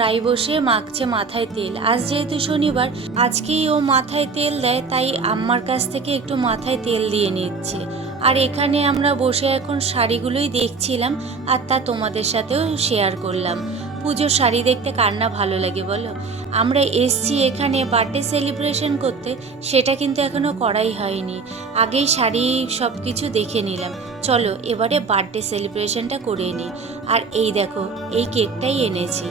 রাই বসে মাখছে মাথায় তেল। আজ যেহেতু শনিবার, আজকেই ও মাথায় তেল দেয়, তাই আম্মার কাছ থেকে একটু মাথায় তেল দিয়ে নিচ্ছে। আর এখানে আমরা বসে এখন শাড়িগুলোই দেখছিলাম, আর তা তোমাদের সাথেও শেয়ার করলাম। পুজোর শাড়ি দেখতে কার না ভালো লাগে বলো। আমরা এসছি এখানে বার্থডে সেলিব্রেশন করতে, সেটা কিন্তু এখনও করাই হয়নি। আগেই শাড়ি সব কিছু দেখে নিলাম। চলো এবারে বার্থডে সেলিব্রেশনটা করে নিই। আর এই দেখো, এই কেকটাই এনেছি।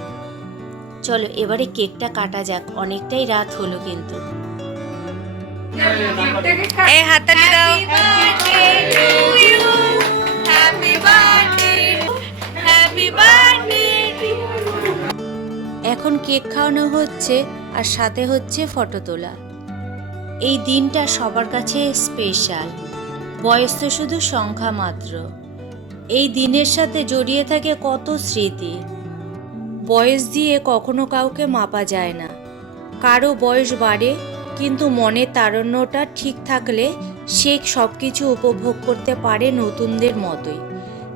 চলো এবারে কেকটা কাটা যাক, অনেকটাই রাত হলো কিন্তু। এই হাততালি দাও। এখন কেক খাওয়ানো হচ্ছে, আর সাথে হচ্ছে ফটো তোলা। এই দিনটা সবার কাছে স্পেশাল। বয়স তো শুধু সংখ্যা মাত্র। এই দিনের সাথে জড়িয়ে থাকে কত স্মৃতি। বয়স দিয়ে কখনো কাউকে মাপা যায় না। কারো বয়স বাড়ে, কিন্তু মনের তারুণ্যটা ঠিক থাকলে সে সব কিছু উপভোগ করতে পারে নতুনদের মতোই।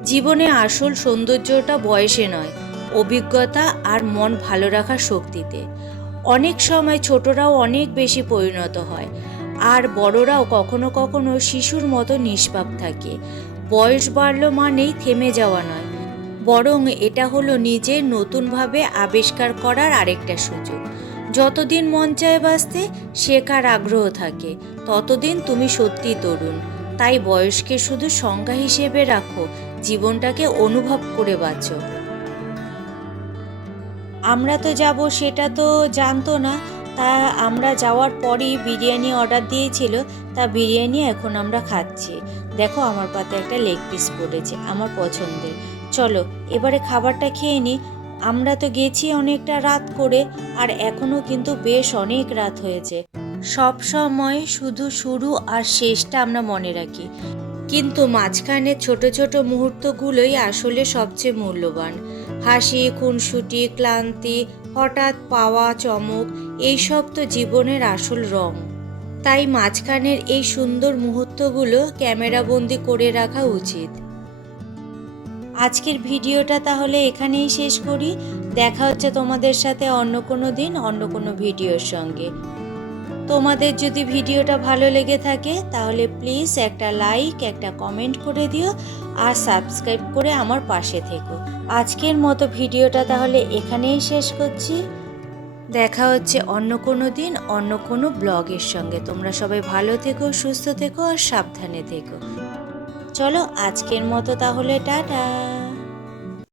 জীবনে আসল সৌন্দর্যটা বয়সে নয়, অভিজ্ঞতা আর মন ভালো রাখার শক্তিতে। অনেক সময় ছোটরাও অনেক বেশি পরিণত হয়, আর বড়রাও কখনো কখনো শিশুর মতো নিষ্পাপ থাকে। বয়স বাড়ল মানেই থেমে যাওয়া নয়, বরং এটা হলো নিজের নতুনভাবে আবিষ্কার করার আরেকটা সুযোগ। যতদিন মন চায় বাঁচতে, শেখার আগ্রহ থাকে, ততদিন তুমি সত্যি তরুণ। তাই বয়সকে শুধু সংখ্যা হিসেবে রাখো, জীবনটাকে অনুভব করে বাঁচো। আমরা তো যাব সেটা তো জানতো না, তা আমরা যাওয়ার পরই বিরিয়ানি অর্ডার দিয়েছিল, তা বিরিয়ানি এখন আমরা খাচ্ছি। দেখো আমার পাতে একটা লেগ পিস পড়েছে, আমার পছন্দের। চলো এবারে খাবারটা খেয়ে নিই। আমরা তো গেছি অনেকটা রাত করে, আর এখনও কিন্তু বেশ অনেক রাত হয়েছে। সব সময় শুধু শুরু আর শেষটা আমরা মনে রাখি, কিন্তু মাঝখানে ছোট ছোট মুহূর্তগুলোই আসলে সবচেয়ে মূল্যবান। হাসি, খুনসুটি, ক্লান্তি, হঠাৎ পাওয়া চমক, এইসব তো জীবনের আসল রং। তাই মাঝখানের এই সুন্দর মুহূর্তগুলো ক্যামেরাবন্দি করে রাখা উচিত। আজকের ভিডিওটা তাহলে এখানেই শেষ করি। দেখা হচ্ছে তোমাদের সাথে অন্য কোনো দিন অন্য কোনো ভিডিওর সঙ্গে। তোমাদের যদি ভিডিওটা ভালো লেগে থাকে তাহলে প্লিজ একটা লাইক, একটা কমেন্ট করে দিও, আর সাবস্ক্রাইব করে আমার পাশে থেকো। আজকের মতো ভিডিওটা তাহলে এখানেই শেষ করছি। দেখা হচ্ছে অন্য কোনো দিন অন্য কোনো ব্লগের সঙ্গে। তোমরা সবাই ভালো থেকো, সুস্থ থেকো আর সাবধানে থেকো। চলো আজকের মতো তাহলে টাটা।